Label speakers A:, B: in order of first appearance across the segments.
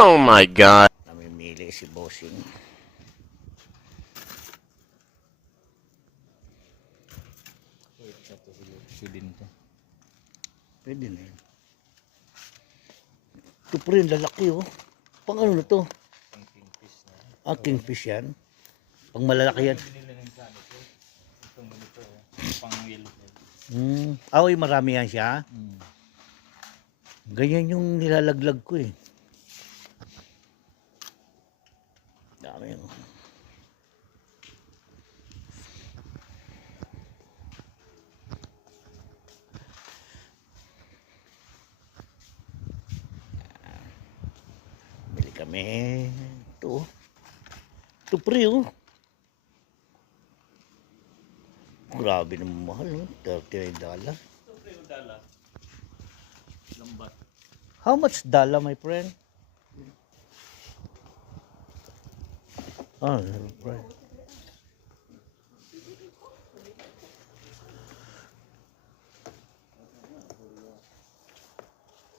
A: Oh my god.
B: Namimili si Bossing.
C: Pwede
B: na yun. Ito pa rin, lalaki oh. Pang ano na to?
C: Ang kingfish na.
B: Ah, kingfish yan. Pang malalaki yan.
C: Pang yellowhead.
B: Hmm. Ah, oy, marami yan siya.
C: Mm.
B: Ganyan yung nilalaglag ko eh. Dami yun. Bili kami. Ito. oh. Ito pre oh. Grabe naman mahal. Oh. 39 dollar.
C: Ito pre, dala. Lambat.
B: How much dollar, my friend? Oh, right.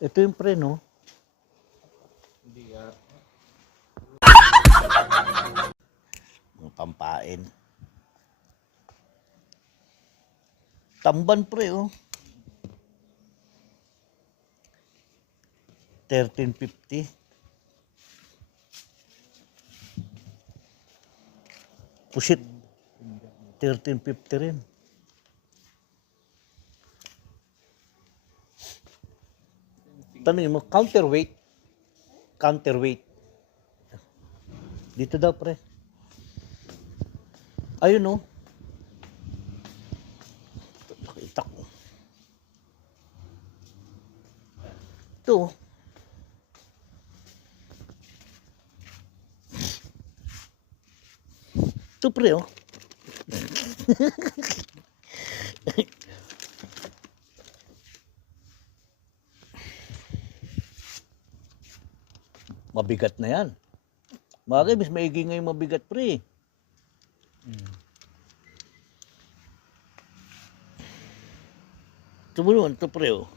B: Ito yung pre, no?
C: Hindi ah.
B: Pampain. Tamban pre, oh. 1350. Pusit. 1350 rin. Tanong mo, counterweight. Counterweight. Dito daw, pre. Ayun, oh. Nakita ko. Ito. oh. Ito, pre, oh. Mabigat na yan. Bagay, mas maigi nga yung mabigat, pre. Mo naman, ito, pre, oh.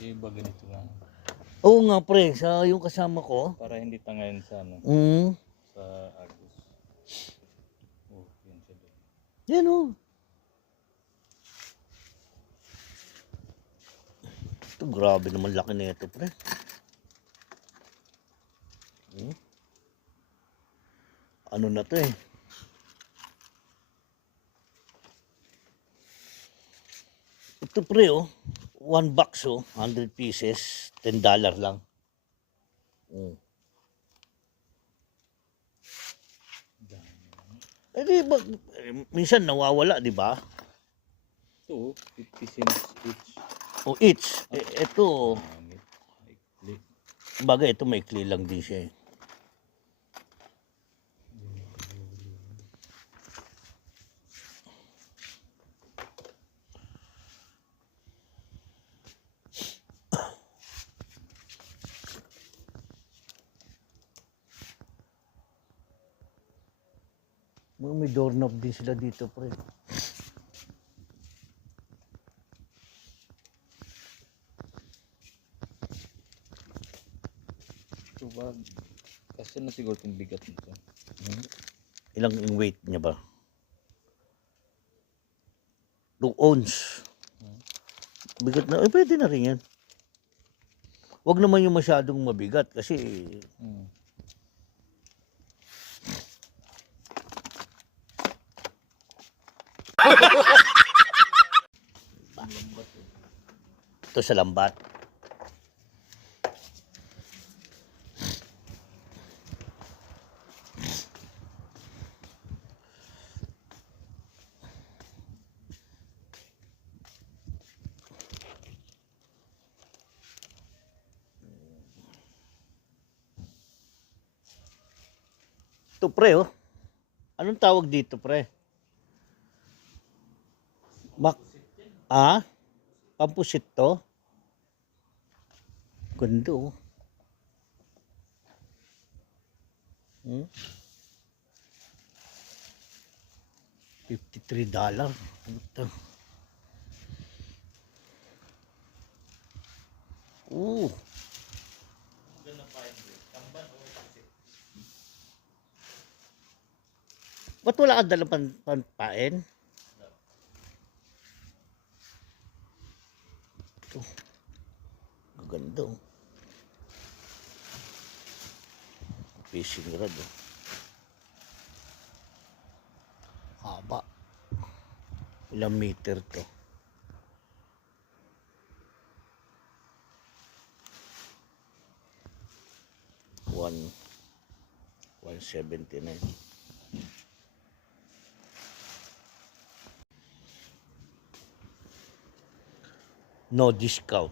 C: Iba ganito lang.
B: Oo nga, pre. Sa yung kasama ko.
C: Para hindi tangayin sa ano.
B: Mm.
C: Sa Argus. Oh, yun siya doon.
B: Yan, oh. Ito, grabe naman laki na ito, pre. Hmm? Ano na to, eh. Ito, pre, oh. One box, oh. 100 pieces. 10 dollar lang. Mm. Eh, di ba, minsan nawawala, di ba?
C: Ito, 50 cents each.
B: O each. Eh, ito.
C: Maikli.
B: bagay, ito may lang din siya eh. Mga may doorknob din sila dito, pre.
C: Ba? Kasi na siguro itong bigat nito.
B: Ilang yung weight niya ba? 2 ounce. Bigat na. Eh, pwede na rin yan. Huwag naman yung masyadong mabigat kasi
C: Hmm.
B: Ito sa lambat. Ito pre oh. Anong tawag dito pre? Ah? Pampusit to? Gundo. Hmm? 53 dollar. Ito. Ooh. Ba't wala kang dalang pan, pan, pain? Ito. Maganda oh. Fishing rod oh. Haba. Ilang meter to. One. 179 No discount.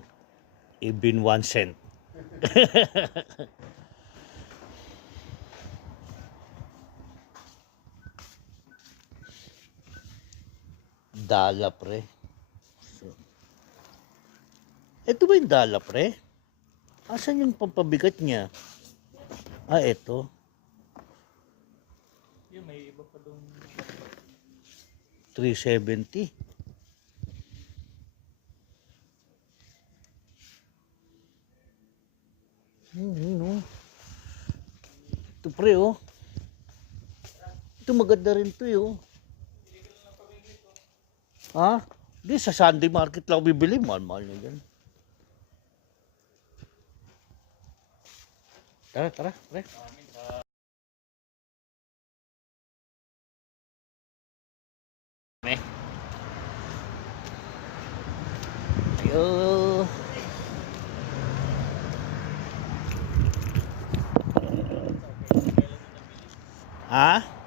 B: Even one cent. Dala pre. Ito ba yung dala pre? Asan yung pampabigat niya? Ah, ito.
C: Yun, may iba pa doon.
B: 370. Hmm, no. Ito pre, oh. Ito maganda rin to, eh, oh. Ha? Di, sa Sunday market lang bibili. Mahal-mahal na yan. Tara, tara. Pre. Ha?